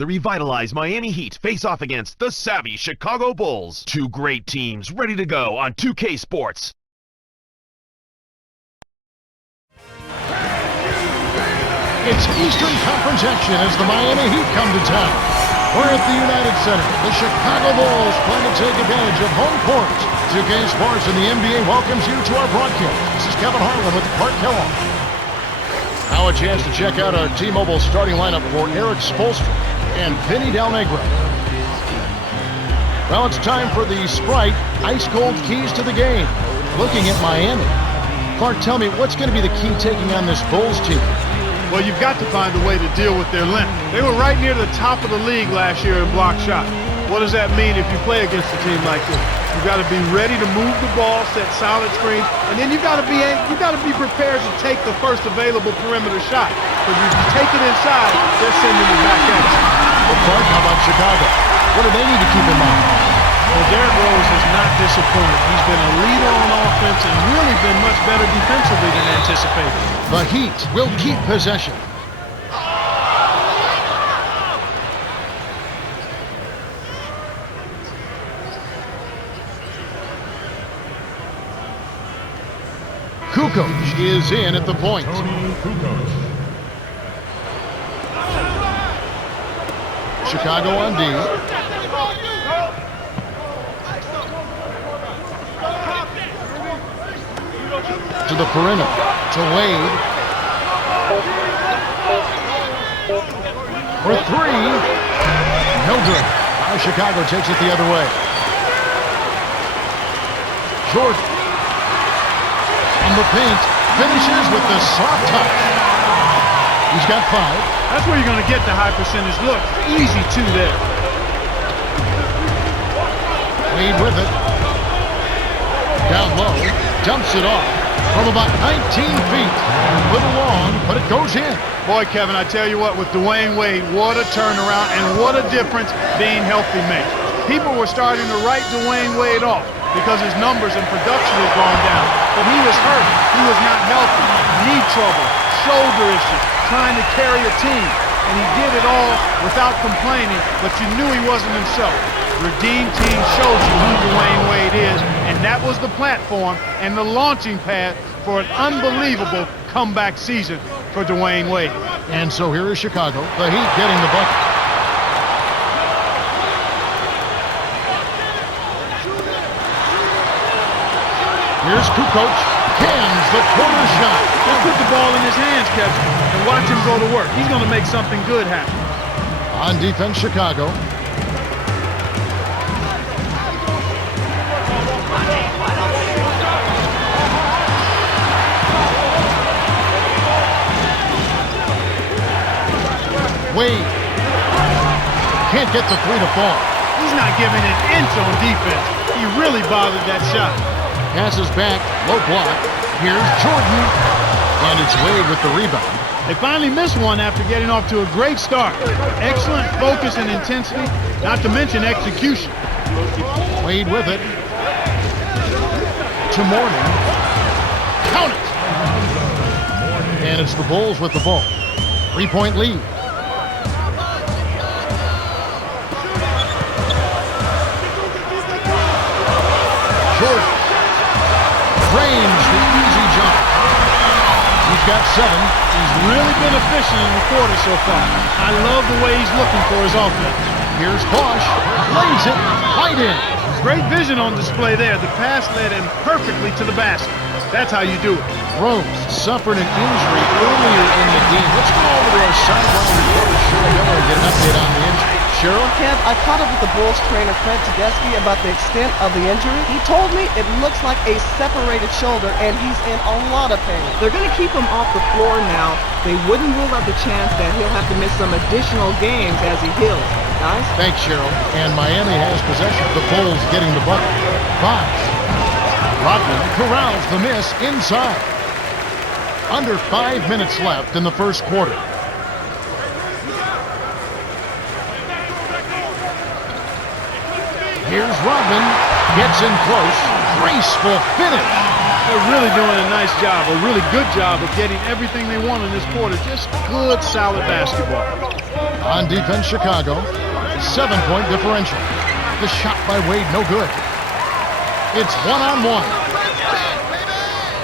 The revitalized Miami Heat face off against the savvy Chicago Bulls. Two great teams ready to go on 2K Sports. It's Eastern Conference action as the Miami Heat come to town. We're at the United Center. The Chicago Bulls plan to take advantage of home court. 2K Sports and the NBA welcomes you to our broadcast. This is Kevin Harlan with Clark Kellogg. Now a chance to check out our T-Mobile starting lineup for Eric Spoelstra and Vinny Del Negro. Well, it's time for the Sprite ice-cold keys to the game. Looking at Miami. Clark, tell me, what's going to be the key taking on this Bulls team? Well, you've got to find a way to deal with their length. They were right near the top of the league last year in block shot. What does that mean if you play against a team like this? You've got to be ready to move the ball, set solid screens, and then you've got to be prepared to take the first available perimeter shot. Because if you take it inside, they're sending it back at you. Well, Clark, how about Chicago? What do they need to keep in mind? Well, Derrick Rose has not disappointed. He's been a leader on offense and really been much better defensively than anticipated. The Heat will keep possession. Kukoc is in at the point. Chicago on D. To the perimeter, to Wade. For three. No good. Now Chicago takes it the other way. Jordan. On the paint. Finishes with the soft touch. He's got 5. That's where you're going to get the high percentage look. Easy 2 there. Wade with it. Down low. Dumps it off. From about 19 feet. A little long, but it goes in. Boy, Kevin, I tell you what, with Dwayne Wade, what a turnaround and what a difference being healthy makes. People were starting to write Dwayne Wade off because his numbers and production had gone down. But he was hurt. He was not healthy. Knee trouble, shoulder issues, trying to carry a team. And he did it all without complaining, but you knew he wasn't himself. Redeem Team showed you who Dwayne Wade is, and that was the platform and the launching pad for an unbelievable comeback season for Dwayne Wade. And so here is Chicago, the Heat getting the bucket. Here's Kukoc, cans the corner shot. Just put the ball in his hands, Kevin, and watch him go to work. He's going to make something good happen. On defense, Chicago. Wade can't get the 3 to fall. He's not giving an inch on defense. He really bothered that shot. Passes back, low block. Here's Jordan, and it's Wade with the rebound. They finally missed one after getting off to a great start. Excellent focus and intensity, not to mention execution. Wade with it. To Morning. Count it! And it's the Bulls with the ball. 3-point lead. Jordan frames the easy jump. He's got 7. He's really been efficient in the quarter so far. I love the way he's looking for his offense. Here's Bosch. Lays it right in. Great vision on display there. The pass led him perfectly to the basket. That's how you do it. Rose suffered an injury earlier in the game. Let's go over to our sideline reporter, Cheryl Miller, and get an update on the injury. Cheryl? Kev, I caught up with the Bulls trainer, Fred Tedeschi, about the extent of the injury. He told me it looks like a separated shoulder, and he's in a lot of pain. They're going to keep him off the floor now. They wouldn't rule out the chance that he'll have to miss some additional games as he heals. Guys? Thanks, Cheryl. And Miami has possession. The Bulls getting the bucket. 5. Rodman corrals the miss inside. Under 5 minutes left in the first quarter. Here's Rodman. Gets in close. Graceful finish. They're really doing a nice job, a really good job of getting everything they want in this quarter. Just good, solid basketball. On defense, Chicago, 7-point differential. The shot by Wade, no good. It's one-on-one.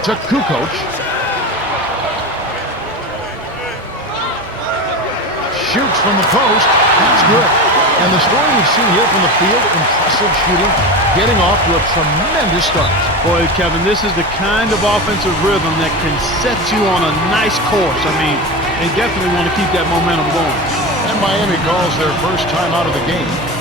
To Kukoc. Shoots from the post. That's good. And the story we've seen here from the field, impressive shooting, getting off to a tremendous start. Boy, Kevin, this is the kind of offensive rhythm that can set you on a nice course. I mean, they definitely want to keep that momentum going. And Miami calls their first time out of the game.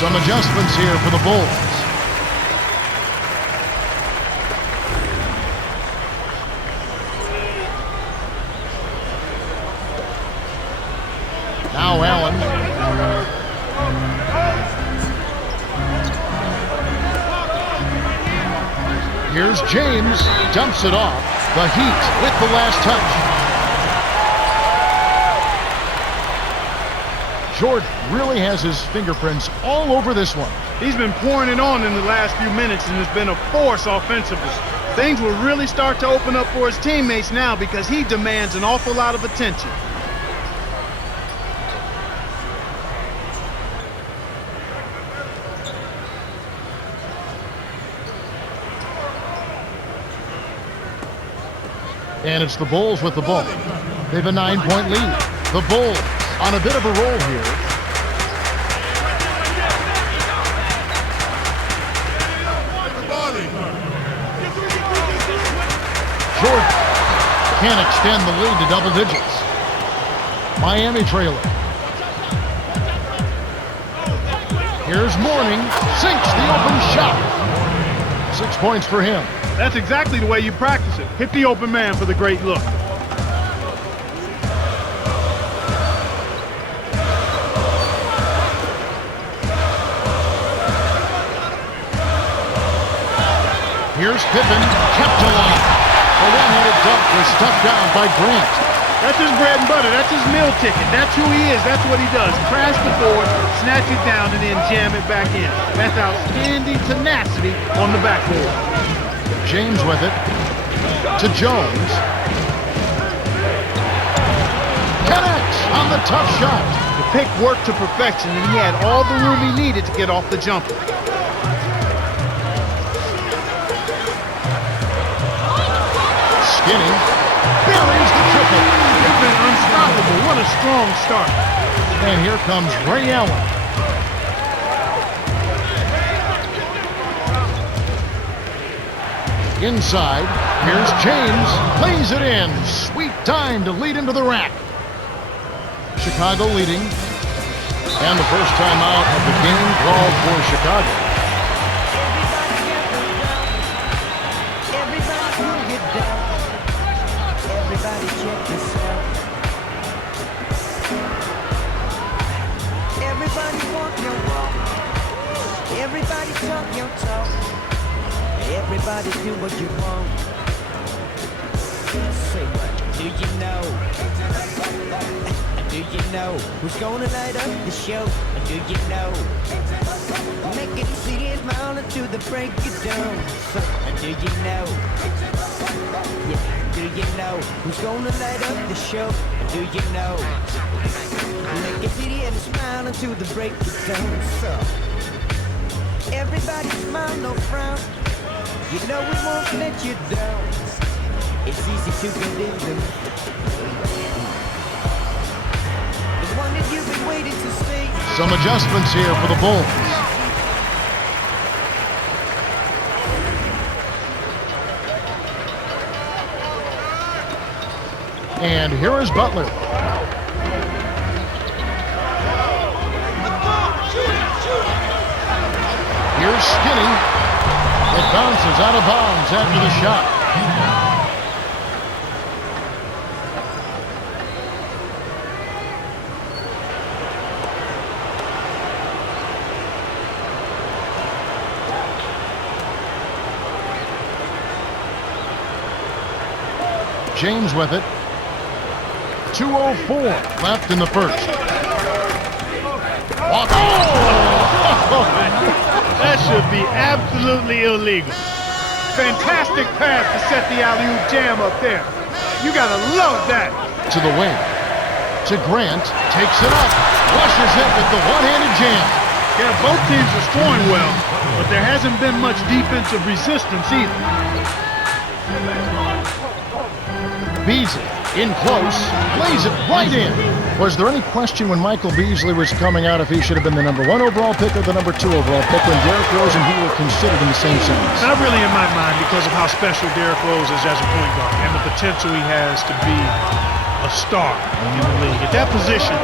Some adjustments here for the Bulls. Now Allen. Here's James. Dumps it off. The Heat with the last touch. Jordan really has his fingerprints all over this one. He's been pouring it on in the last few minutes and has been a force offensively. Things will really start to open up for his teammates now because he demands an awful lot of attention. And it's the Bulls with the ball. They have a 9-point lead. The Bulls on a bit of a roll here. Jordan can't extend the lead to double digits. Miami trailing. Here's Mourning. Sinks the open shot. 6 points for him. That's exactly the way you practice it. Hit the open man for the great look. Here's Pippen, kept alive. A one-handed dunk was stuffed down by Grant. That's his bread and butter. That's his meal ticket. That's who he is. That's what he does. Crash the board, snatch it down, and then jam it back in. That's outstanding tenacity on the backboard. James with it. To Jones. Connects on the tough shot. The pick worked to perfection, and he had all the room he needed to get off the jumper. Skinny buries the triple. They've been unstoppable. What a strong start. And here comes Ray Allen. Inside, here's James. Plays it in. Sweet time to lead into the rack. Chicago leading. And the first time out of the game called for Chicago. Everybody talk your talk. Everybody do what you want. Say what? Do you know? Do you know who's gonna light up the show? Do you know? Make it see it round until the break of dawn. Do you know? Yeah. Do you know who's gonna light up the show? Do you know? Make it see and smile until the break of dawn. So. Everybody smile, no frown. You know we won't let you down. It's easy to believe them. The one that you've been waiting to see. Some adjustments here for the Bulls. And here is Butler. Here's Skinny. It bounces out of bounds after the shot. James with it. 2:04 left in the first. Oh, that should be absolutely illegal. Fantastic pass to set the alley-oop jam up there. You gotta love that. To the wing. To Grant. Takes it up. Flushes it with the one-handed jam. Yeah, both teams are scoring well, but there hasn't been much defensive resistance either. Beasley in close, lays it right in. Was there any question when Michael Beasley was coming out if he should have been the #1 overall pick or the #2 overall pick when Derrick Rose and he were considered in the same sentence? Not really in my mind because of how special Derrick Rose is as a point guard and the potential he has to be a star in the league. At that position,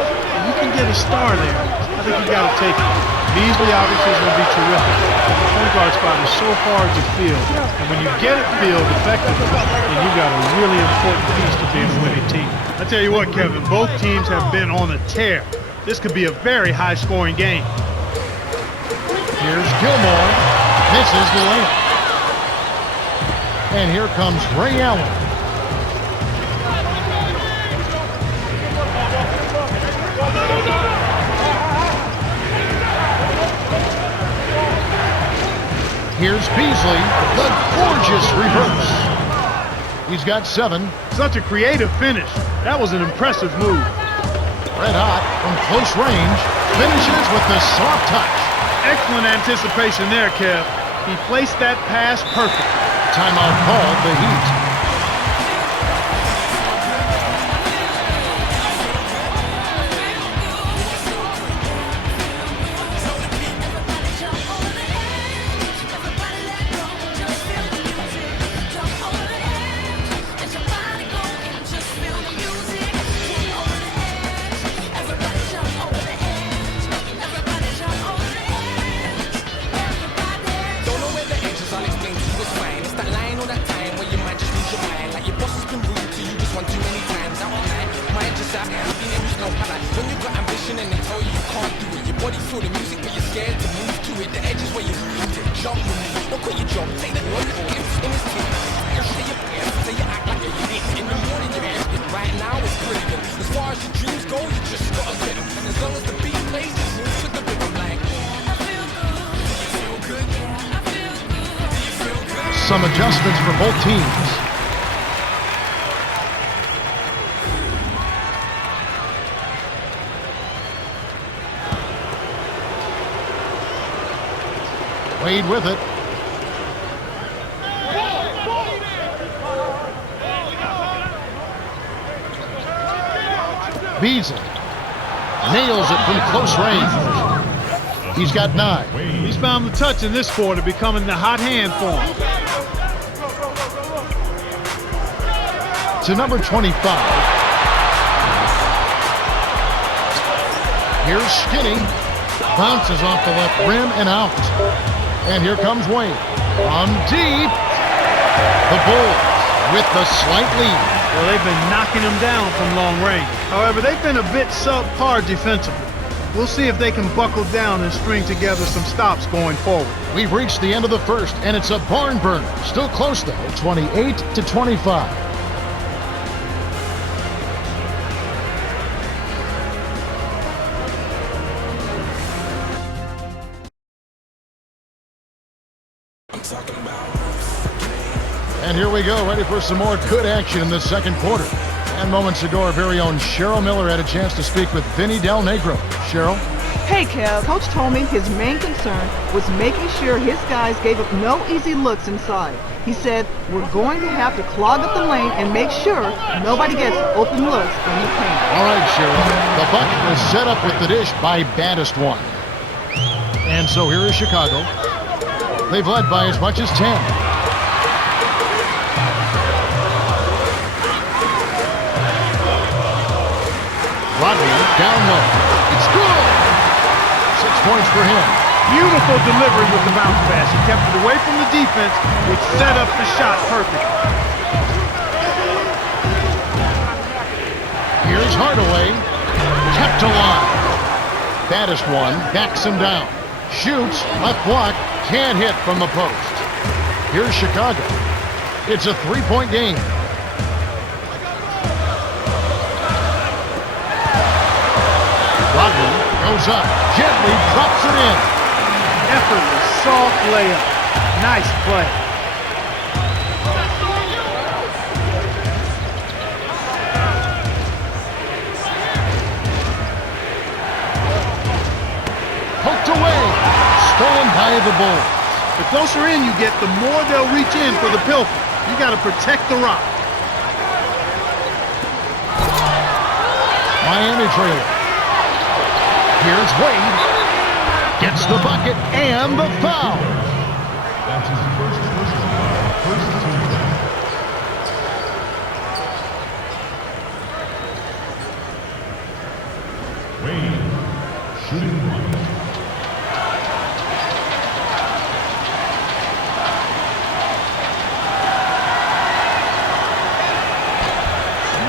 you can get a star there. I think you got to take it. Beasley obviously is going to be terrific. The point guard spot is so hard to fill, and when you get it filled effectively, then you got a really important piece to being a winning team. I tell you what, Kevin, both teams have been on a tear. This could be a very high-scoring game. Here's Gilmore, misses the layup. And here comes Ray Allen. Here's Beasley, the gorgeous reverse. He's got 7. Such a creative finish. That was an impressive move. Red hot from close range. Finishes with the soft touch. Excellent anticipation there, Kev. He placed that pass perfectly. Timeout called the Heat. Some adjustments for both teams. Wade with it. Beasley nails it from close range. He's got 9. He's found the touch in this quarter, becoming the hot hand for him. To number 25. Here's Skinny. Bounces off the left rim and out. And here comes Wayne. From deep. The Bulls with the slight lead. Well, they've been knocking them down from long range. However, they've been a bit subpar defensively. We'll see if they can buckle down and string together some stops going forward. We've reached the end of the first, and it's a barn burner. Still close, though, 28-25. And here we go, ready for some more good action in this second quarter. And moments ago, our very own Cheryl Miller had a chance to speak with Vinny Del Negro. Cheryl? Hey, Kev. Coach told me his main concern was making sure his guys gave up no easy looks inside. He said, we're going to have to clog up the lane and make sure nobody gets open looks in the paint. All right, Cheryl. The bucket was set up with the dish by Baddest One. And so here is Chicago. They've led by as much as 10. Rodney down low. It's good. 6 points for him. Beautiful delivery with the bounce pass. He kept it away from the defense, which set up the shot perfectly. Here's Hardaway. Kept alive. Baddest one backs him down. Shoots. Left block. Can't hit from the post. Here's Chicago. It's a 3-point game. Rodney goes up. Gently drops it in. Effortless, soft layup. Nice play. Poked away. Stolen by the Bulls. The closer in you get, the more they'll reach in for the pilfer. You got to protect the rock. Miami trailer. Here's Wade. Gets the bucket and the foul. That's his first team. Wade, shooting one.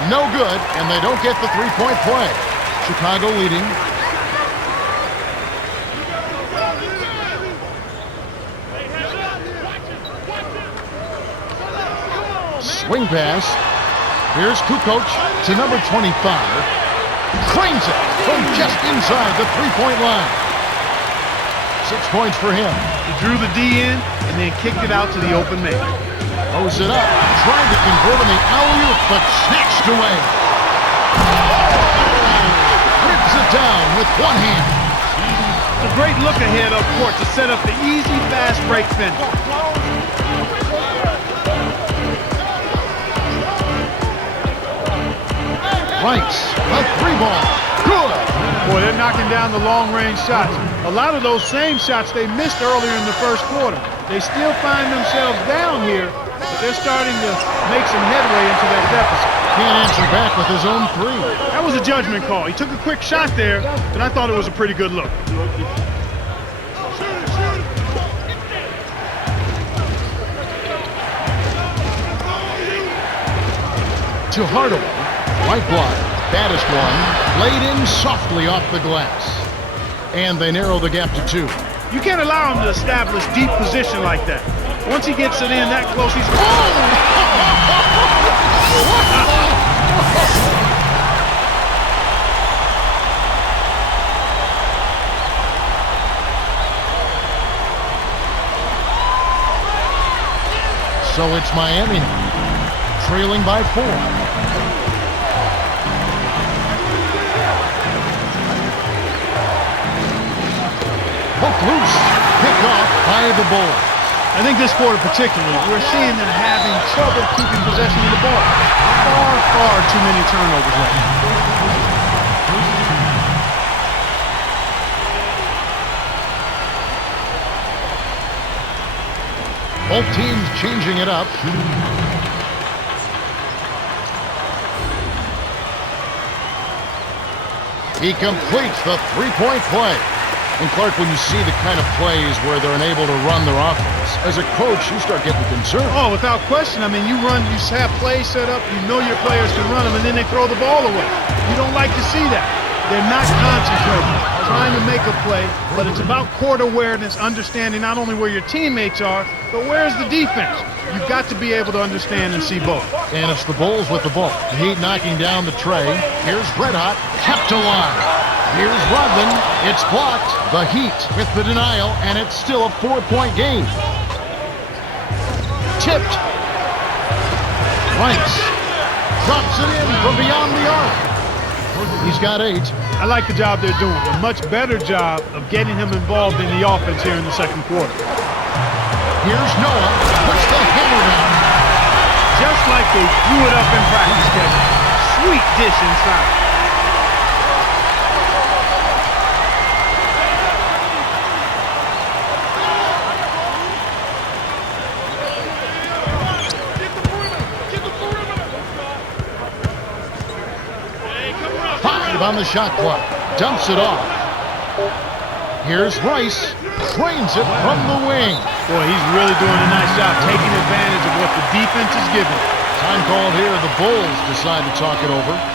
No good, and they don't get the three-point play. Chicago leading. Swing pass. Here's Kukoc to number 25. Cranes it from just inside the three-point line. 6 points for him. He drew the D in and then kicked it out to the open man. Throws it up. Trying to convert on the alley-oop, but snatched away. Rips it down with one hand. It's a great look ahead up court to set up the easy fast break finish. Rights, a three ball. Good. Boy, they're knocking down the long-range shots. A lot of those same shots they missed earlier in the first quarter. They still find themselves down here, but they're starting to make some headway into that deficit. Can't answer back with his own three. That was a judgment call. He took a quick shot there, and I thought it was a pretty good look. To Hardaway. Right block. Baddest one. Laid in softly off the glass. And they narrow the gap to 2. You can't allow him to establish deep position like that. Once he gets it in that close, he's... So it's Miami now, trailing by 4. Hooked loose. Picked off by the Bulls. I think this quarter particularly, we're seeing them having trouble keeping possession of the ball. Far too many turnovers right now. Both teams changing it up. He completes the three-point play. And Clark, when you see the kind of plays where they're unable to run their offense, as a coach, you start getting concerned. Oh, without question. I mean, you have plays set up, you know your players can run them, and then they throw the ball away. You don't like to see that. They're not concentrating, trying to make a play, but it's about court awareness, understanding not only where your teammates are, but where's the defense. You've got to be able to understand and see both. And it's the Bulls with the ball. The Heat knocking down the tray. Here's Red Hot, kept alive. Here's Rodman. It's blocked. The Heat with the denial, and it's still a 4-point game. Tipped. Rights. Drops it in from beyond the arc. He's got 8. I like the job they're doing. A much better job of getting him involved in the offense here in the second quarter. Here's Noah. Puts the hammer down. Just like they threw it up in practice, Kevin. Sweet dish inside. 5 on the shot clock. Dumps it off. Here's Rice. Trains it from the wing. Boy, he's really doing a nice job taking advantage of what the defense is giving. Time called here. The Bulls decide to talk it over.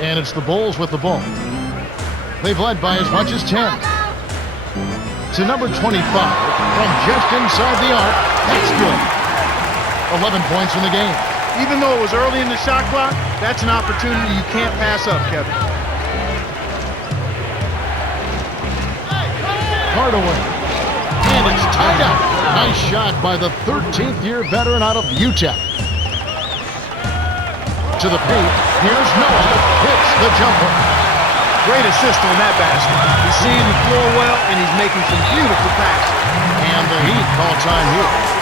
And it's the Bulls with the ball. They've led by as much as 10. To number 25 from just inside the arc. That's good. 11 points in the game. Even though it was early in the shot clock, that's an opportunity you can't pass up, Kevin. Hardaway. And it's tied up. Nice shot by the 13th year veteran out of UTEP. To the paint. Here's Noah. Hits the jumper. Great assist on that basket. He's seeing the floor well, and he's making some beautiful passes. And the Heat call time here.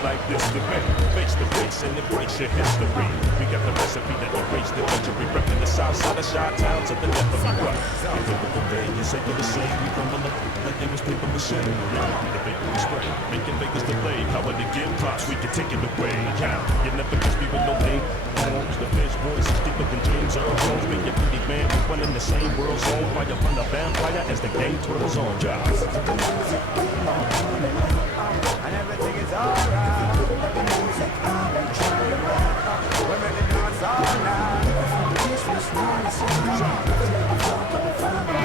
Like this, the face to face and embrace your history. We got the recipe that erased the country. Repping the south side of Chi-Town to the death of me. You typical day, you say you're the same. We come on like they was paper mache. The big we spray, making Vegas delay. Power to give props, we can take it away. Yeah, you never catch me with no name. The fish voice is deeper than James Earl Jones. Me and Pretty Man, we run in the same world zone. Fire upon the vampire as the game twirls on. Yeah. And everything is alright.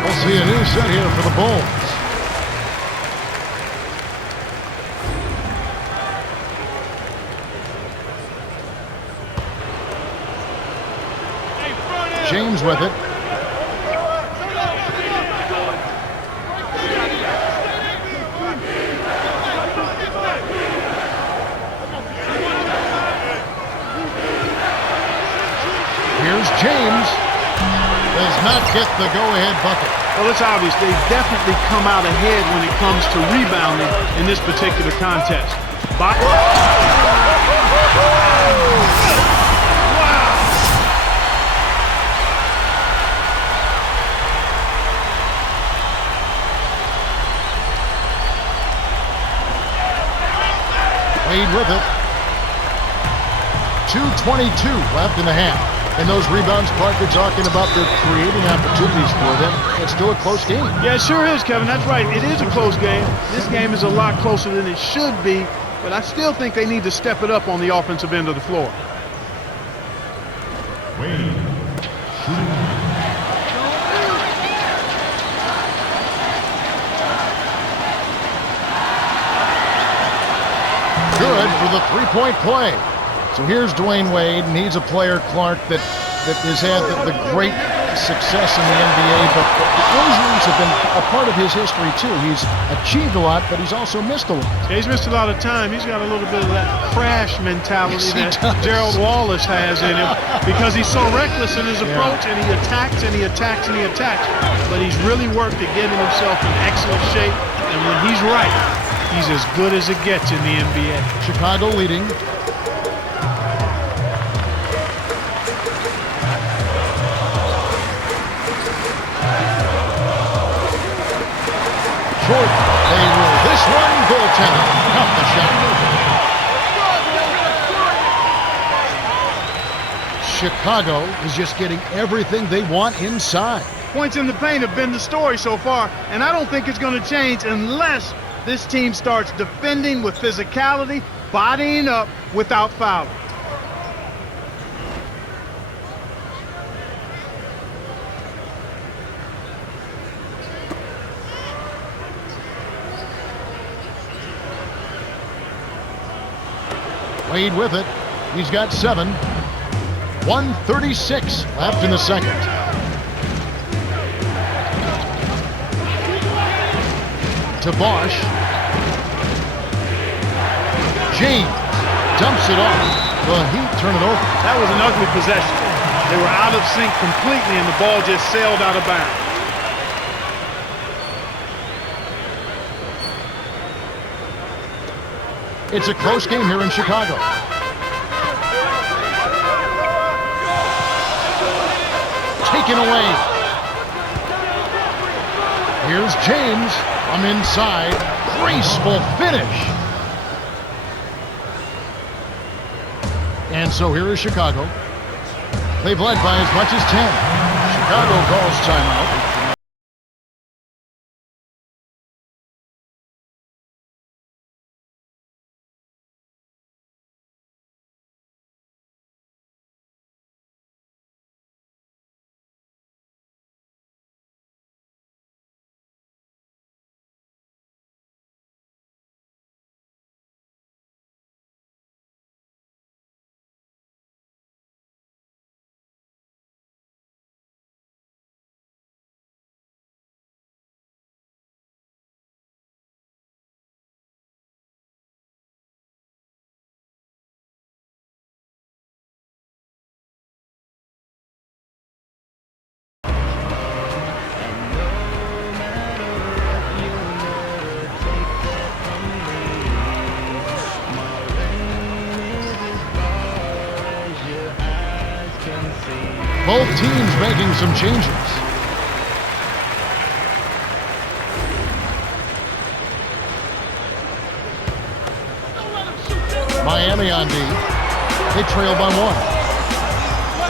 We'll see a new set here for the Bulls. James with it. Here's James. Does not get the go-ahead bucket. Well, it's obvious they've definitely come out ahead when it comes to rebounding in this particular contest. Wade with it. 2:22 left in the half. And those rebounds, Clark, you're talking about, they're creating opportunities for them. It's still a close game. Yeah, it sure is, Kevin. That's right. It is a close game. This game is a lot closer than it should be, but I still think they need to step it up on the offensive end of the floor. Wade. Shooting. Good for the three-point play. So here's Dwayne Wade, and he's a player, Clark, that has had the great success in the NBA, but the injuries have been a part of his history, too. He's achieved a lot, but he's also missed a lot. Yeah, he's missed a lot of time. He's got a little bit of that crash mentality that Gerald Wallace has in him because he's so reckless in his approach, and he attacks and he attacks and he attacks. But he's really worked at getting himself in excellent shape, and when he's right, he's as good as it gets in the NBA. Chicago leading. Short. They will this one goaltender. Tough the shot. Chicago is just getting everything they want inside. Points in the paint have been the story so far, and I don't think it's going to change unless this team starts defending with physicality, bodying up without fouling. Wade with it. He's got 7. 1:36 left in the second. To Bosch. James dumps it off. The Heat turn it over. That was an ugly possession. They were out of sync completely, and the ball just sailed out of bounds. It's a close game here in Chicago. Taken away. Here's James from inside. Graceful finish. And so here is Chicago. They've led by as much as 10. Chicago calls timeout. Both teams making some changes. Miami on D. They trail by 1.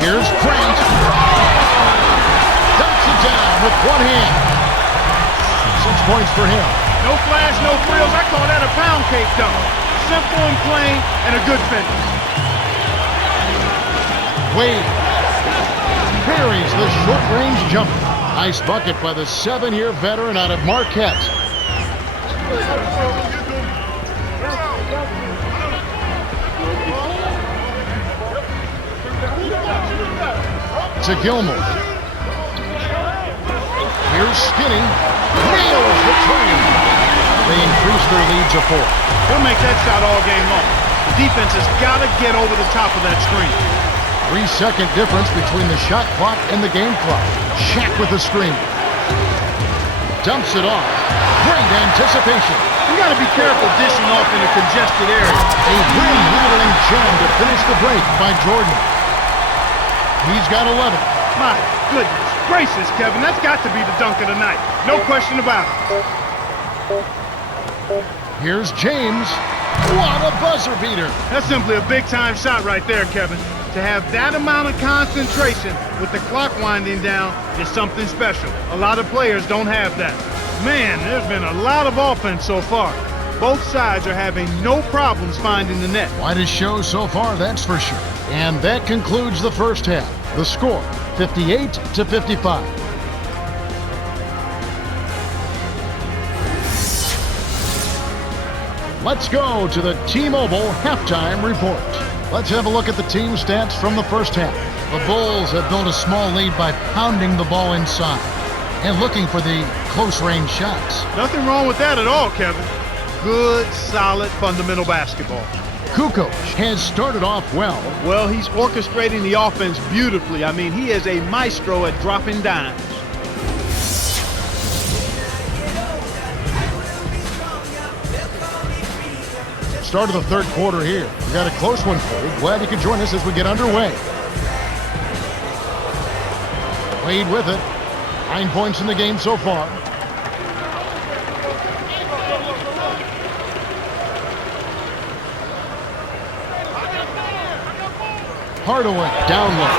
Here's Grant. Dumps it down with one hand. 6 points for him. No flash, no frills. I call that a pound cake dunk. Simple and plain, and a good finish. Wade parries the short-range jumper. Nice bucket by the 7-year veteran out of Marquette. To Gilmore. Here's Skinny. Nails the train. They increase their lead to 4. He'll make that shot all game long. The defense has got to get over the top of that screen. 3-second difference between the shot clock and the game clock. Shaq with the screen. Dumps it off. Great anticipation. You got to be careful dishing off in a congested area. A rim-rattling jam to finish the break by Jordan. He's got 11. My goodness gracious, Kevin. That's got to be the dunk of the night. No question about it. Here's James. What a buzzer beater. That's simply a big-time shot right there, Kevin. To have that amount of concentration with the clock winding down is something special. A lot of players don't have that. Man, there's been a lot of offense so far. Both sides are having no problems finding the net. Widest show so far, that's for sure. And that concludes the first half. The score, 58-55. Let's go to the T-Mobile halftime report. Let's have a look at the team stats from the first half. The Bulls have built a small lead by pounding the ball inside and looking for the close-range shots. Nothing wrong with that at all, Kevin. Good, solid, fundamental basketball. Kukoc has started off well. Well, he's orchestrating the offense beautifully. I mean, he is a maestro at dropping dimes. Start of the third quarter here. We got a close one for you. Glad you could join us as we get underway. Wade with it. 9 points in the game so far. Hardaway down low.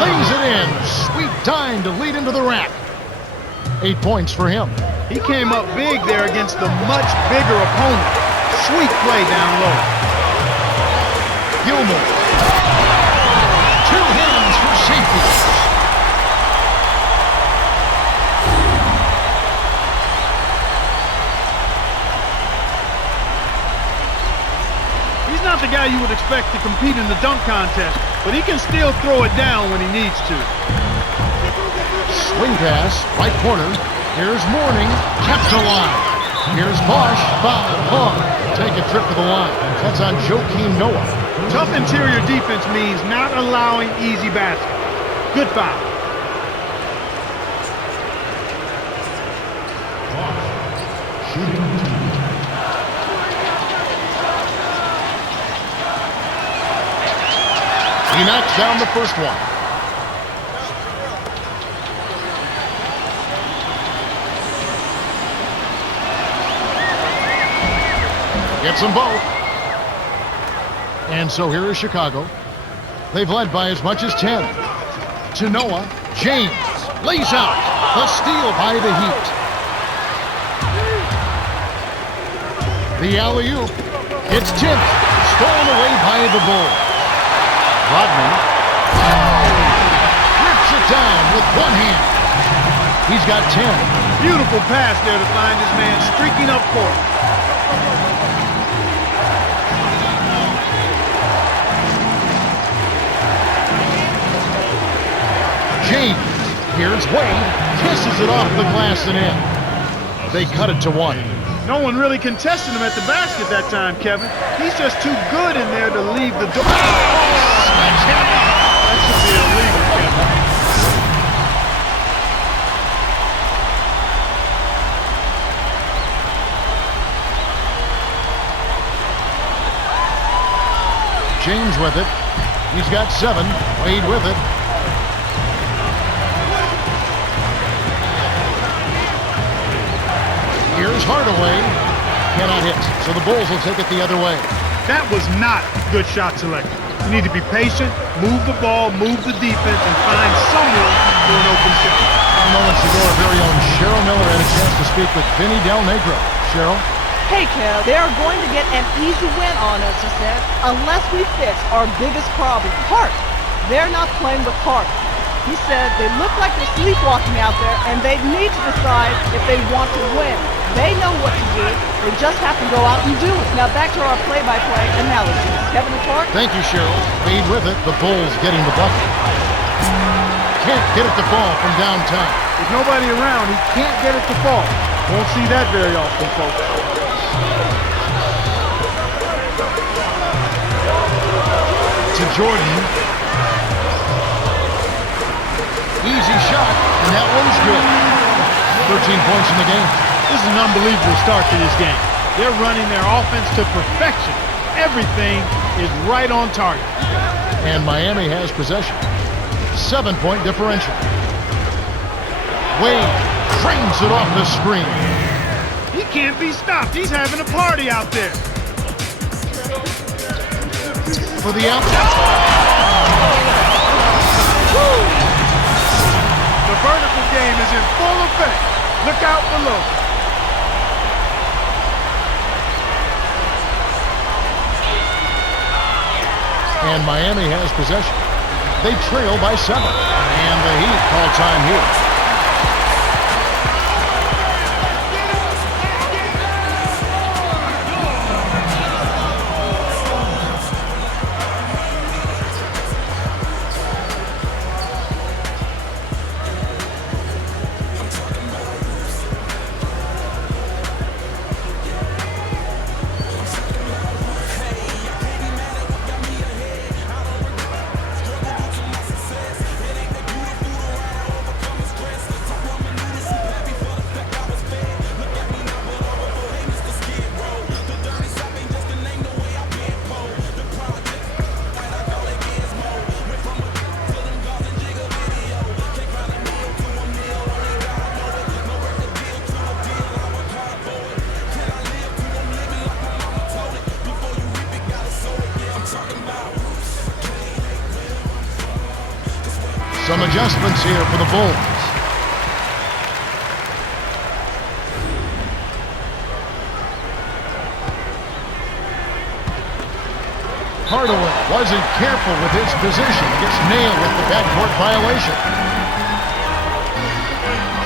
Lays it in. Sweet dime to lead into the rack. 8 points for him. He came up big there against a much bigger opponent. Sweet play down low. Gilmore. 2 hands for safety. He's not the guy you would expect to compete in the dunk contest, but he can still throw it down when he needs to. Swing pass, right corner. Here's Mourning, kept alive. Here's Bosch, foul. Take a trip to the line. That's on Joakim Noah. Tough interior defense means not allowing easy baskets. Good foul. Shooting team. He knocks down the first one. Gets them both. And so here is Chicago. They've led by as much as 10. To Noah, James lays out. The steal by the Heat. The alley-oop. It's tipped. Stolen away by the Bulls. Rodman rips it down with one hand. He's got 10. Beautiful pass there to find his man streaking up court. James, here's Wade, kisses it off the glass and in. They cut it to 1. No one really contested him at the basket that time, Kevin. He's just too good in there to leave the door. That should be illegal, Kevin. James with it. He's got 7. Wade with it. Here's Hardaway. Cannot hit. So the Bulls will take it the other way. That was not good shot selection. You need to be patient, move the ball, move the defense, and find someone for an open shot. Moments ago, our very own Cheryl Miller had a chance to speak with Vinny Del Negro. Cheryl? Hey, Kev, they are going to get an easy win on us, he said, unless we fix our biggest problem, heart. They're not playing with heart. He said they look like they're sleepwalking out there, and they need to decide if they want to win. They know what to do. They just have to go out and do it. Now back to our play-by-play analysis. Kevin and Clark? Thank you, Cheryl. Wade with it. The Bulls getting the bucket. Can't get it to fall from downtown. With nobody around, he can't get it to fall. Won't see that very often, folks. To Jordan. Easy shot, and that one's good. 13 points in the game. This is an unbelievable start to this game. They're running their offense to perfection. Everything is right on target. And Miami has possession. 7-point differential. Wade frames it off the screen. He can't be stopped. He's having a party out there. For the out. The vertical game is in full effect. Look out below. And Miami has possession. They trail by 7. And the Heat call time here. Some adjustments here for the Bulls. Hardaway wasn't careful with his position. Gets nailed with the backcourt violation.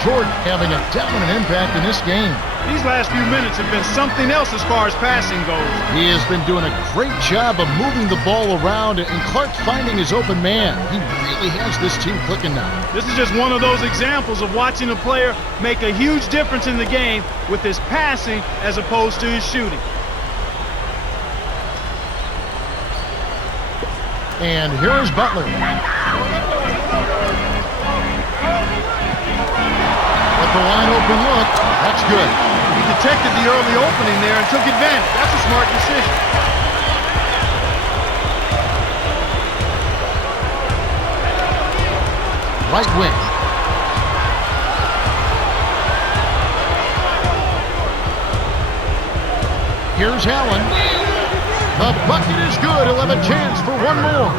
Jordan having a dominant impact in this game. These last few minutes have been something else as far as passing goes. He has been doing a great job of moving the ball around, and Clark finding his open man. He really has this team clicking now. This is just one of those examples of watching a player make a huge difference in the game with his passing as opposed to his shooting. And here's Butler. With the wide open look, that's good. He detected the early opening there and took advantage. That's a smart decision. Right wing. Here's Allen. The bucket is good. He'll have a chance for one more.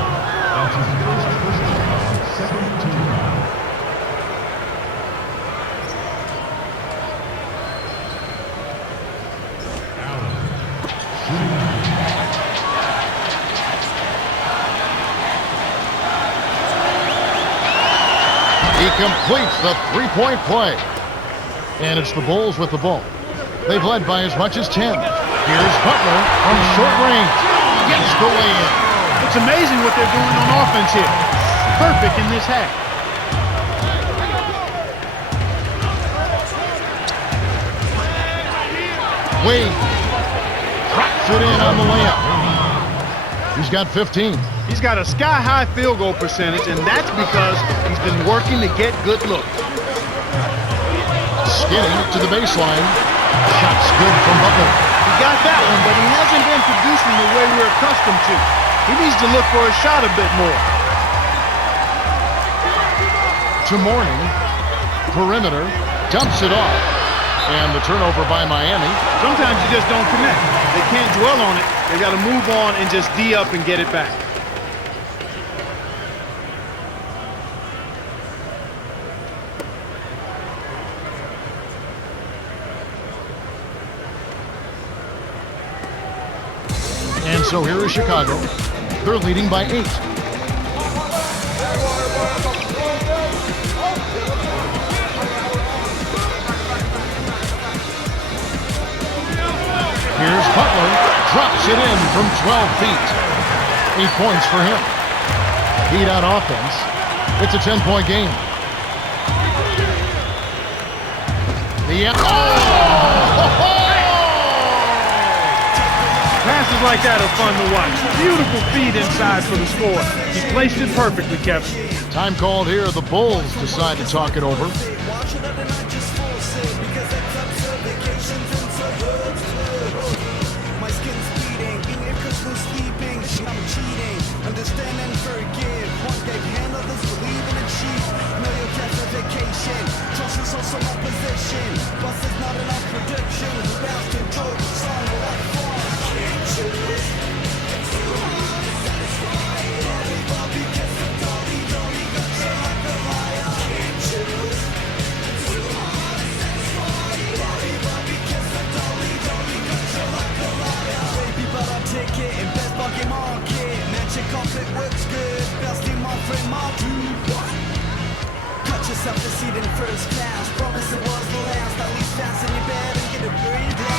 He completes the three-point play. And it's the Bulls with the ball. They've led by as much as 10. Here's Butler from short range. Gets the lay-in. It's amazing what they're doing on offense here. Perfect in this half. Wade drops it in on the layup. He's got 15. He's got a sky-high field goal percentage, and that's because he's been working to get good looks. Skinny to the baseline. Shot's good from Butler. He got that one, but he hasn't been producing the way we're accustomed to. He needs to look for a shot a bit more. To Mourning. Perimeter. Dumps it off. And the turnover by Miami. Sometimes you just don't connect. They can't dwell on it. They got to move on and just D up and get it back. And so here is Chicago. They're leading by 8. Here's Butler. Drops it in from 12 feet. 8 points for him. Heat out offense. It's a 10-point game. Passes like that are fun to watch. Beautiful feed inside for the score. He placed it perfectly, Kevin. Time called here. The Bulls decide to talk it over.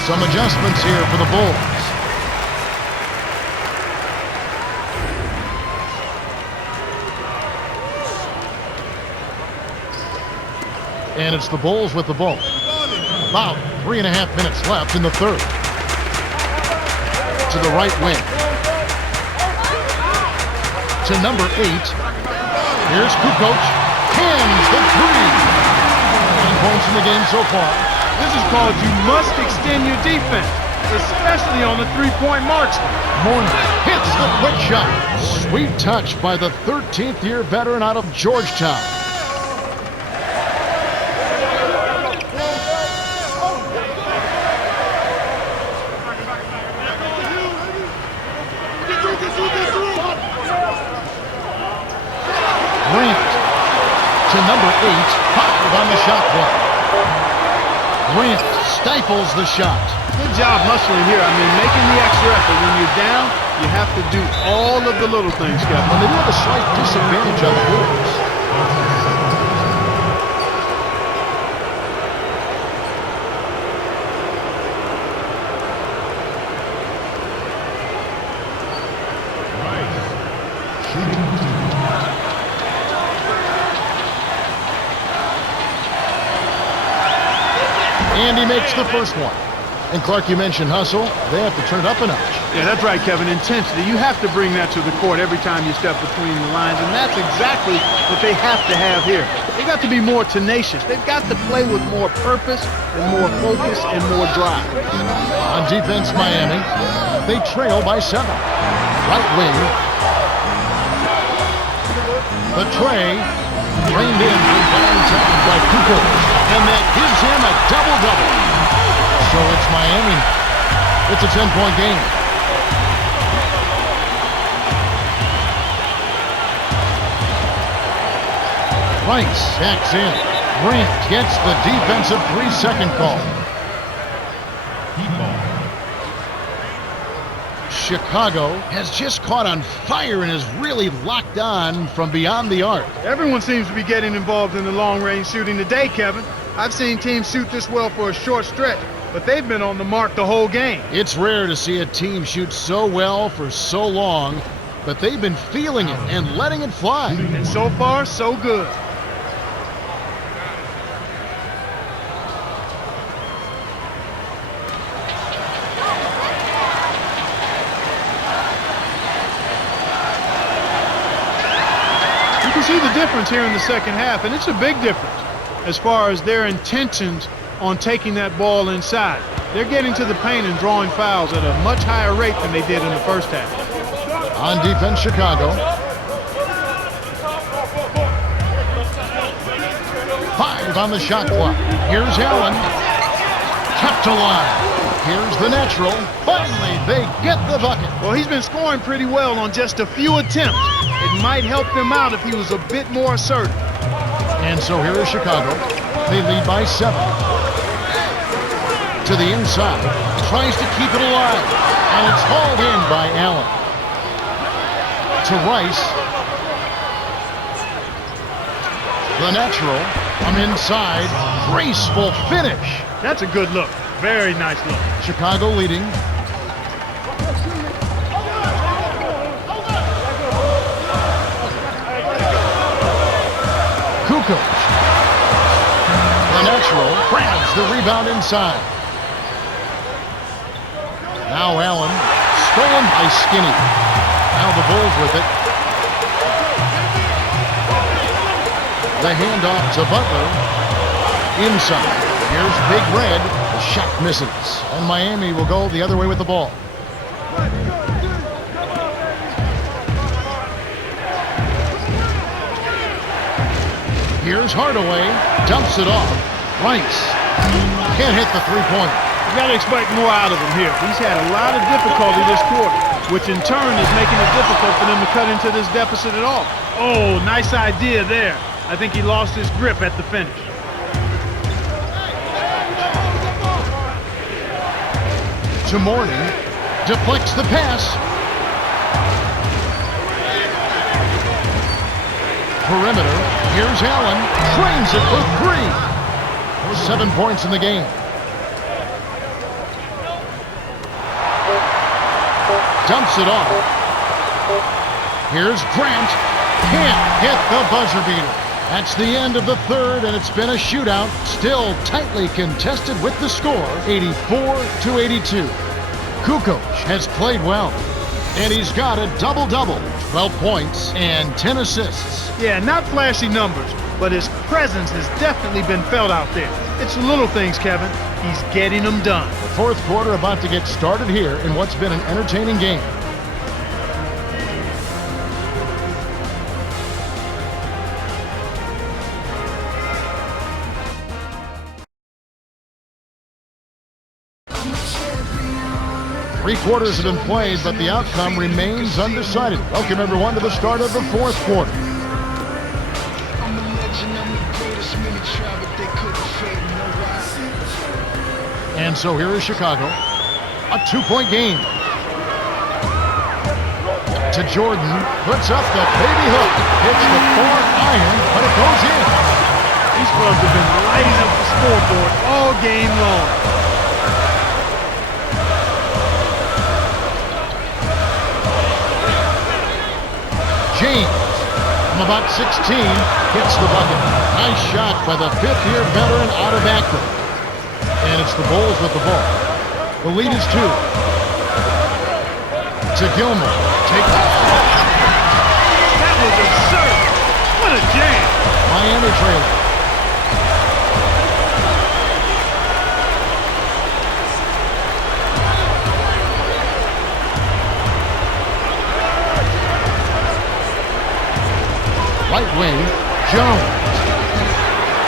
Some adjustments here for the Bulls. And it's the Bulls with the ball. About 3.5 minutes left in the third. To the right wing. To number 8. Here's Kukoc. Hands the 3. 9 points in the game so far. This is called you must extend your defense, especially on the three-point marksman. Mourning hits the quick shot. Sweet touch by the 13th-year veteran out of Georgetown. Grant on the shot clock. Grant stifles the shot. Good job hustling here. I mean, making the extra effort. When you're down, you have to do all of the little things, Kevin. And they do have a slight disadvantage on the boards. And he makes the first one. And Clark, you mentioned hustle. They have to turn it up a notch. Yeah, that's right, Kevin. Intensity. You have to bring that to the court every time you step between the lines, and that's exactly what they have to have here. They got to be more tenacious. They've got to play with more purpose and more focus and more drive. On defense, Miami, they trail by 7. Right wing. The tray reined in from downtown by Kukoc, and that gives him a double-double. So it's Miami. It's a 10-point game. Rice checks in. Grant gets the defensive 3-second call. Chicago has just caught on fire and is really locked on from beyond the arc. Everyone seems to be getting involved in the long-range shooting today, Kevin. I've seen teams shoot this well for a short stretch, but they've been on the mark the whole game. It's rare to see a team shoot so well for so long, but they've been feeling it and letting it fly. And so far, so good. You can see the difference here in the second half, and it's a big difference as far as their intentions on taking that ball inside. They're getting to the paint and drawing fouls at a much higher rate than they did in the first half. On defense, Chicago. 5 on the shot clock. Here's Allen. Kept alive. Here's the natural. Finally, they get the bucket. Well, he's been scoring pretty well on just a few attempts. It might help them out if he was a bit more assertive. And so here is Chicago. They lead by 7. To the inside. Tries to keep it alive. And it's hauled in by Allen. To Rice. The natural. From inside. Graceful finish. That's a good look. Very nice look. Chicago leading. Kukoc. The natural grabs the rebound inside. Now Allen, stolen by Skinny. Now the Bulls with it. The handoff to Butler. Inside. Here's Big Red. The shot misses. And Miami will go the other way with the ball. Here's Hardaway. Dumps it off. Rice. Can't hit the three-pointer. You got to expect more out of him here. He's had a lot of difficulty this quarter, which in turn is making it difficult for them to cut into this deficit at all. Oh, nice idea there. I think he lost his grip at the finish. To Morning. Deflects the pass. Perimeter. Here's Allen. Trains it for 3. 7 points in the game. Dumps it off. Here's Grant. Can't hit the buzzer beater. That's the end of the third, and it's been a shootout. Still tightly contested with the score, 84-82. Kukoc has played well, and he's got a double-double, 12 points and 10 assists. Yeah, not flashy numbers, but his presence has definitely been felt out there. It's the little things, Kevin. He's getting them done. The fourth quarter about to get started here in what's been an entertaining game. Three quarters have been played, but the outcome remains undecided. Welcome, everyone, to the start of the fourth quarter. I'm a legend, I'm the greatest, many travel And so here is Chicago. A 2-point game. To Jordan. Puts up the baby hook. Hits the 4-iron, but it goes in. These clubs have been lighting up the scoreboard all game long. James, from about 16, hits the bucket. Nice shot by the fifth-year veteran out of Akron. And it's the Bulls with the ball. The lead is 2. To Gilmore. That was absurd. What a jam. Miami trailing. Right wing, Jones.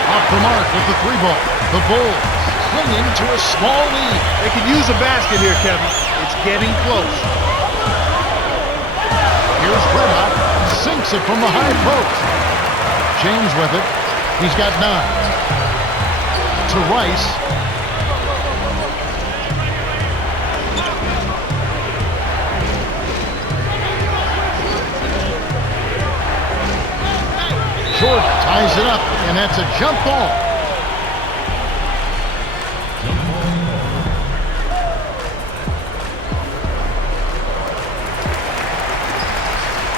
Off the mark with the 3-ball. The Bulls clinging to a small lead. They could use a basket here, Kevin. It's getting close. Here's Red Hot. Sinks it from the high post. James with it. He's got 9. To Rice. Jordan ties it up, and that's a jump ball.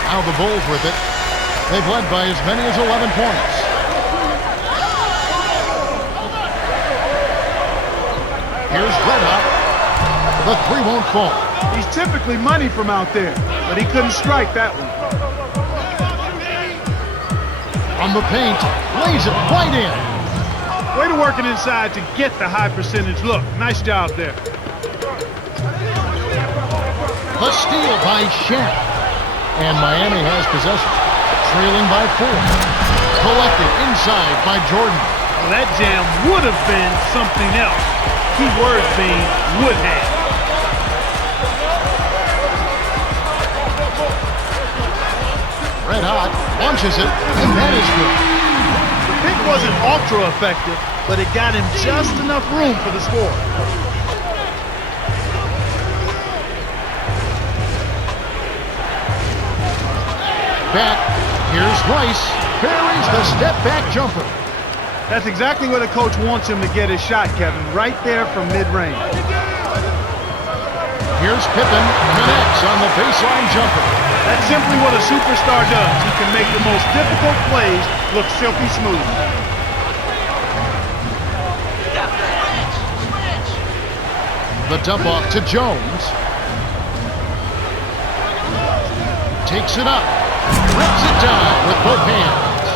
Now the Bulls with it. They've led by as many as 11 points. Here's Red Hot. The 3 won't fall. He's typically money from out there, but he couldn't strike that one. On the paint, lays it right in. Way to work it inside to get the high percentage look. Nice job there. The steal by Shaq. And Miami has possession. Trailing by 4. Collected inside by Jordan. Well, that jam would have been something else. Key word being would have. Red Hot launches it, and that is good. The pick wasn't ultra effective, but it got him just enough room for the score. Back, here's Rice, buries the step-back jumper. That's exactly what a coach wants him to get his shot, Kevin, right there from mid-range. Here's Pippen, connects on the baseline jumper. That's simply what a superstar does. He can make the most difficult plays look silky smooth. The dump off to Jones. Takes it up. Rips it down with both hands.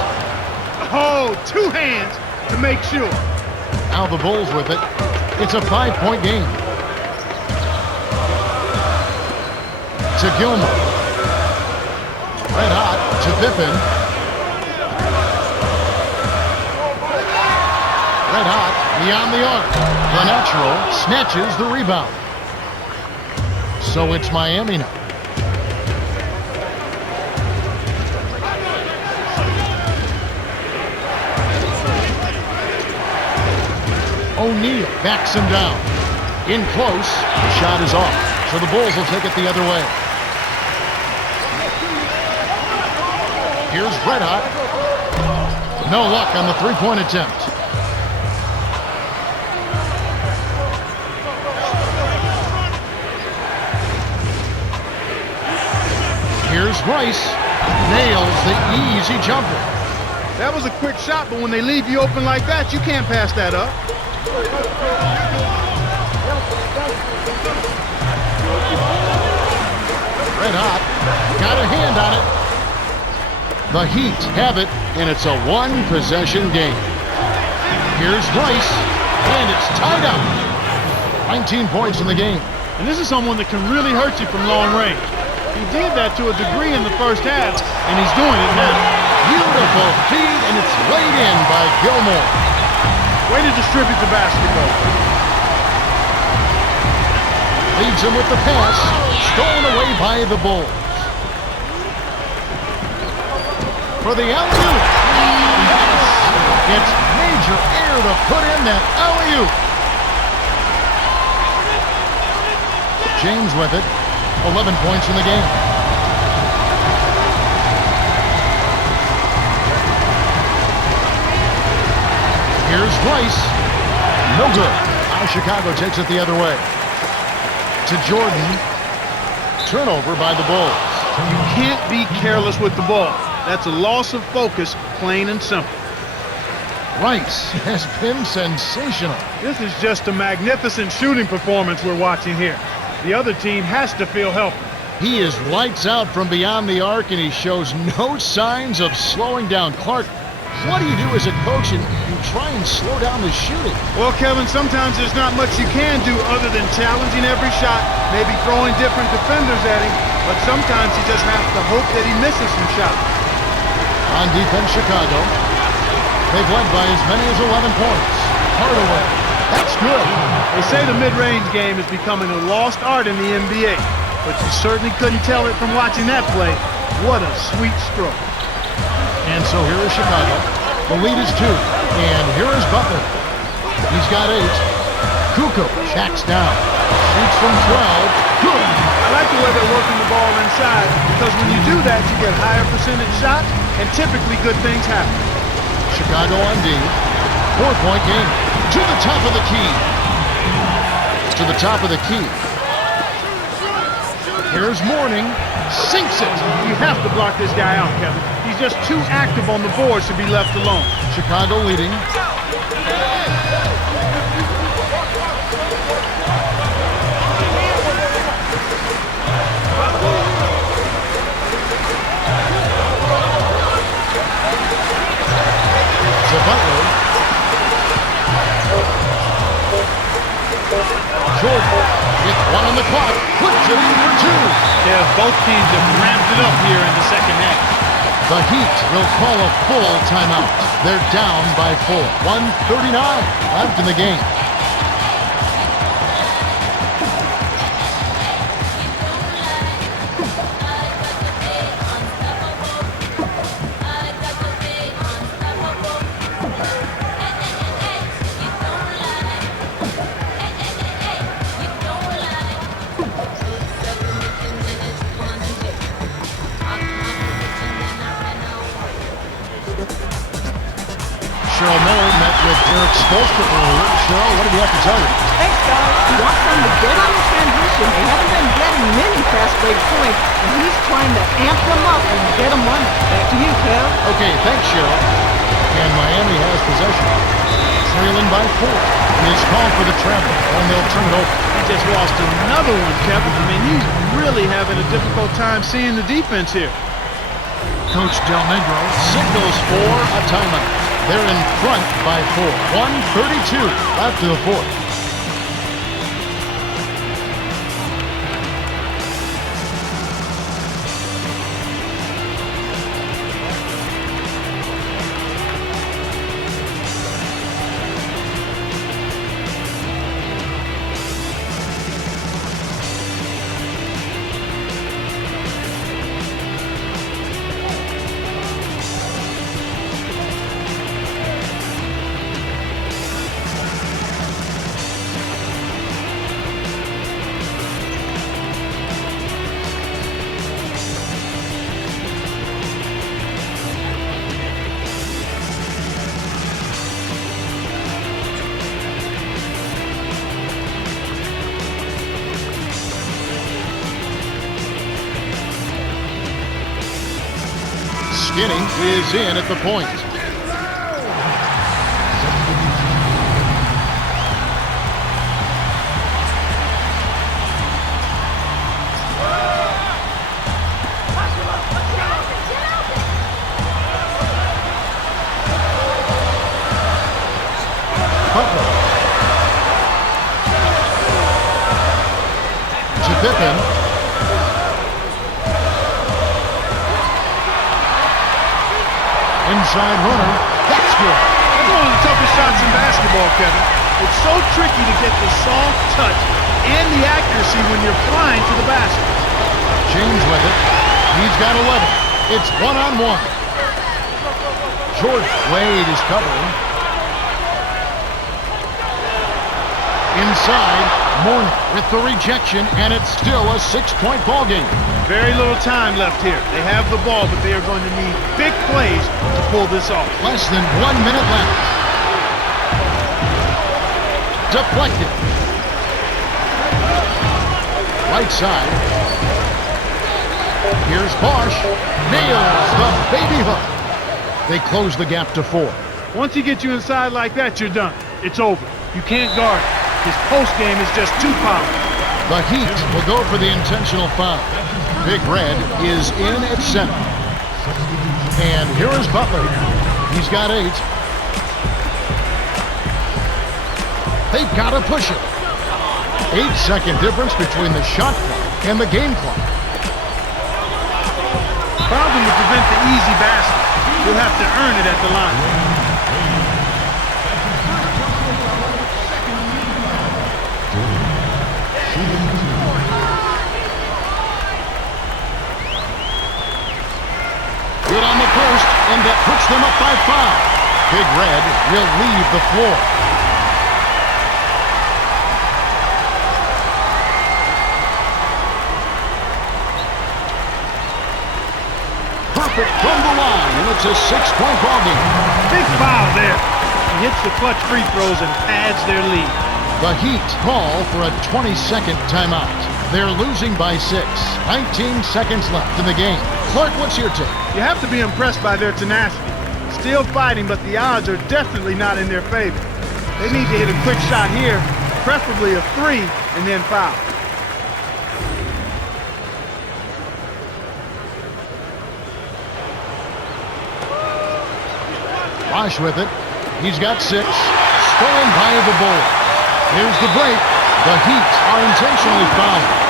Oh, 2 hands to make sure. Now the Bulls with it. It's a 5-point game. To Gilmore. Red Hot to Pippen. Red Hot beyond the arc. The natural snatches the rebound. So it's Miami now. O'Neal backs him down. In close, the shot is off. So the Bulls will take it the other way. Here's Red Hot. No luck on the 3-point attempt. Here's Rice. Nails the easy jumper. That was a quick shot, but when they leave you open like that, you can't pass that up. Red Hot got a hand on it. The Heat have it, and it's a 1-possession game. Here's Rice, and it's tied up. 19 points in the game. And this is someone that can really hurt you from long range. He did that to a degree in the first half, and he's doing it now. Beautiful feed, and it's laid in by Gilmore. Way to distribute the basketball. Leads him with the pass, stolen away by the Bulls. For the alley-oop. It's major air to put in that alley-oop. James with it. 11 points in the game. Here's Rice. No good. Now Chicago takes it the other way. To Jordan. Turnover by the Bulls. You can't be careless with the ball. That's a loss of focus, plain and simple. Rice has been sensational. This is just a magnificent shooting performance we're watching here. The other team has to feel healthy. He is lights out from beyond the arc, and he shows no signs of slowing down. Clark, what do you do as a coach and try and slow down the shooting? Well, Kevin, sometimes there's not much you can do other than challenging every shot, maybe throwing different defenders at him, but sometimes you just have to hope that he misses some shots. On defense, Chicago. They've led by as many as 11 points. Hardaway. That's good. They say the mid-range game is becoming a lost art in the NBA, but you certainly couldn't tell it from watching that play. What a sweet stroke. And so here is Chicago. The lead is 2. And here is Butler. He's got 8. Kukoc checks down. Shoots from 12. Good. I like the way they're working the ball inside, because when you do that, you get higher percentage shots, and typically good things happen. Chicago on D. 4-point game. To the top of the key. To the top of the key. Here's Mourning. Sinks it. You have to block this guy out, Kevin. He's just too active on the boards to be left alone. Chicago leading. To Butler. Jordan with 1 on the clock. Puts it in for 2. Yeah, both teams have ramped it up here in the second half. The Heat will call a full timeout. They're down by 4. 1:39 left in the game. Cheryl Miller met with Eric Spoelstra earlier. Cheryl, what did he have to tell you? Thanks, guys. He wants them to get on the transition. They haven't been getting many fast break points, and he's trying to amp them up and get them running. Back to you, Kev. Okay, thanks, Cheryl. And Miami has possession. Trailing by 4. It is called for the travel, and they'll turn it over. He just lost another one, Kevin. I mean, he's really having a difficult time seeing the defense here. Coach Del Negro signals for a timeout. They're in front by 4. 1:32 left in the 4th. Skinny is in at the point. Butler. To Pippen. Inside runner. That's good. That's one of the toughest shots in basketball, Kevin. It's so tricky to get the soft touch and the accuracy when you're flying to the basket. James with it. He's got 11. It's 1-on-1. Jordan. Wade is covering. Inside. morning with the rejection, and it's still a 6-point ball game. Very little time left here. They have the ball, but they are going to need big plays to pull this off. Less than 1 minute left. Deflected. Right side. Here's Bosch. Nails the baby hook. They close the gap to 4. Once he gets you inside like that, you're done. It's over. You can't guard it. His post game is just too powerful. The Heat will go for the intentional foul. Big Red is in at center. And here is Butler. He's got 8. They've got to push it. 8-second difference between the shot clock and the game clock. Problem to prevent the easy basket. You'll have to earn it at the line. Good on the post, and that puts them up by 5. Big Red will leave the floor. Perfect from the line, and it's a 6-point ball game. Big foul there. He hits the clutch free throws and adds their lead. The Heat call for a 20-second timeout. They're losing by 6. 19 seconds left in the game. Clark, what's your take? You have to be impressed by their tenacity. Still fighting, but the odds are definitely not in their favor. They need to hit a quick shot here, preferably a 3, and then foul. Bosch with it. He's got 6. Stolen by the Bulls. Here's the break. The Heat are intentionally fouled.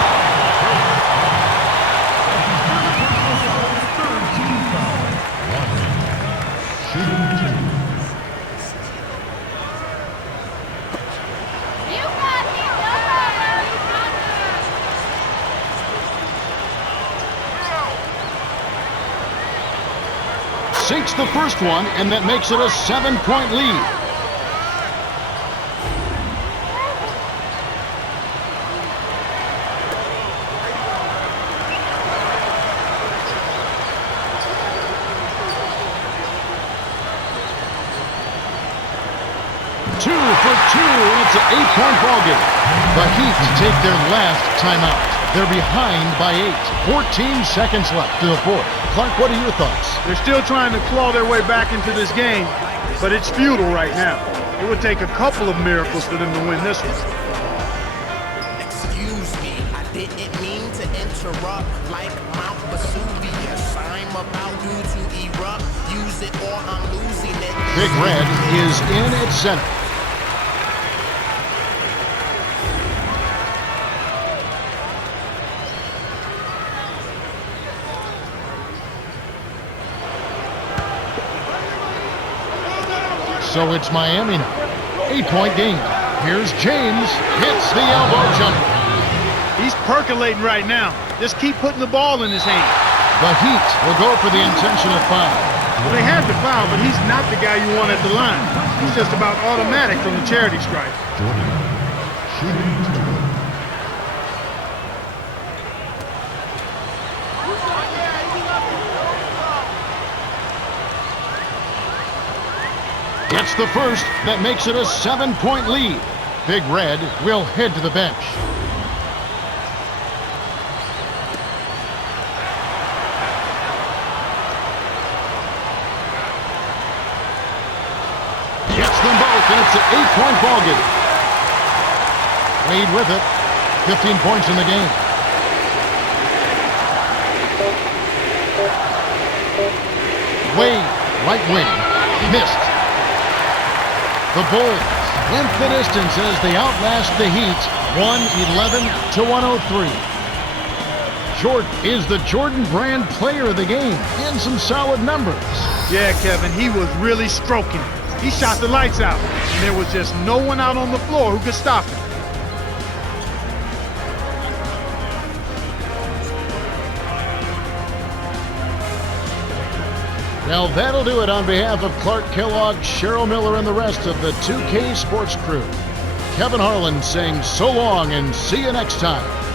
Sinks the first one, and that makes it a 7-point lead. Two for 2, and it's an 8-point ball game. The Heat take their last timeout. They're behind by 8. 14 seconds left in the fourth. Clark, what are your thoughts? They're still trying to claw their way back into this game, but it's futile right now. It would take a couple of miracles for them to win this one. Excuse me, I didn't mean to interrupt like Mount Vesuvius. I'm about due to erupt. Use it or I'm losing it. Big Red is in at center. So it's Miami now. 8-point game. Here's James. Hits the elbow jumper. He's percolating right now. Just keep putting the ball in his hand. The Heat will go for the intentional foul. Well, they had the foul, but he's not the guy you want at the line. He's just about automatic from the charity stripe. Jordan. Shooting 2. Gets the first. That makes it a 7-point lead. Big Red will head to the bench. Gets them both, and it's an 8-point ball game. Wade with it. 15 points in the game. Wade, right wing, missed. The Bulls went the distance as they outlast the Heat, 111-103. Jordan is the Jordan Brand player of the game, and some solid numbers. Yeah, Kevin, he was really stroking it. He shot the lights out, and there was just no one out on the floor who could stop him. Well, that'll do it on behalf of Clark Kellogg, Cheryl Miller, and the rest of the 2K Sports crew. Kevin Harlan saying so long and see you next time.